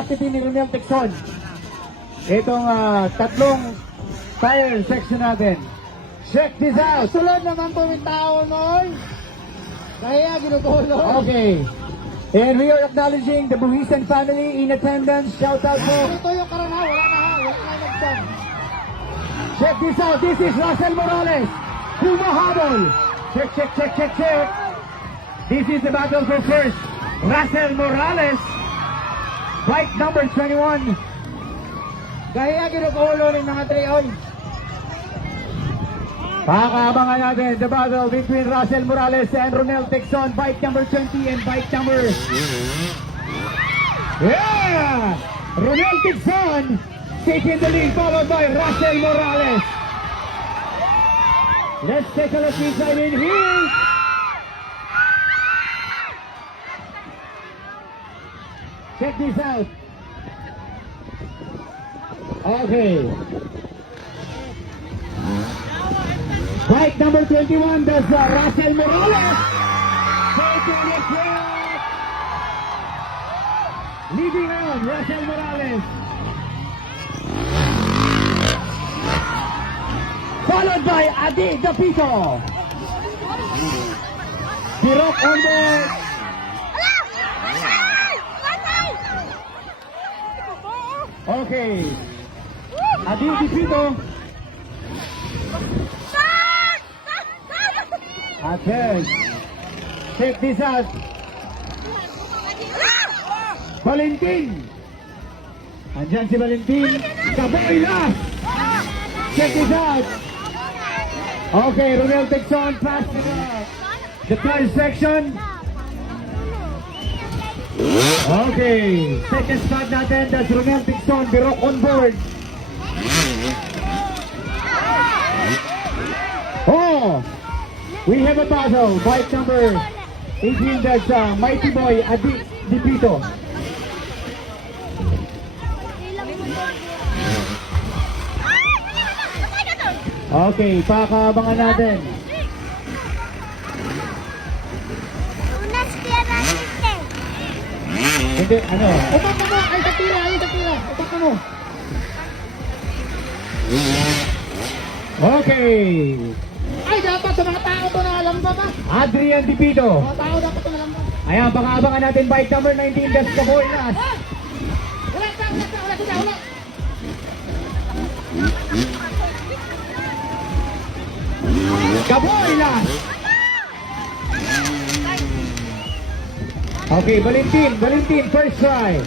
capacity ni Ronel Tecson. Itong tatlong tire section natin. Check this out. Sulod naman po yung tao, Noy. Kaya ginutulo. Okay. And we are acknowledging the Buhisan family in attendance. Shout out po. Ito yung karanaw, wala na nagsan. Check this out. This is Russell Morales. Humahabol. Check, check, check, check, check. This is the battle for first. Russell Morales. Bike number 21. Kaya ginutulo ng mga treoy. Pakaabangan natin the battle between Russell Morales and Ronel Tecson. Bike number 20 and bike number... Yeah! Ronel Tecson taking the lead, followed by Russell Morales. Let's take a look inside in here. Check this out. Okay. Bike number 21, that's Russell Morales. Taking it back. Leading on, Russell Morales. Followed by Adi Dapito. Tirok on the... Okay. Adi Dapito. Okay. Check this out. Valentin. Andyan si Valentin. Kaboy last. Check this out. Okay, Ronel Tecson past the third section. Okay. Second spot natin. That's Ronel Tecson. Birok on board. Oh! We have a battle. Bike number 18, that's Mighty Boy Adi Dipito. Okay, pakaabangan natin. Hindi, ano? Upak mo, ay tatira. Upak mo. Okay. Ay, dapat sa mga tao to na alam ba ba? Adrian Dipito. Mga tao dapat to na alam ba? Ayan, pakaabangan natin bike number 19, that's Kaboy last. Wala sila. Kaboy last. Okay, Valentin, first try.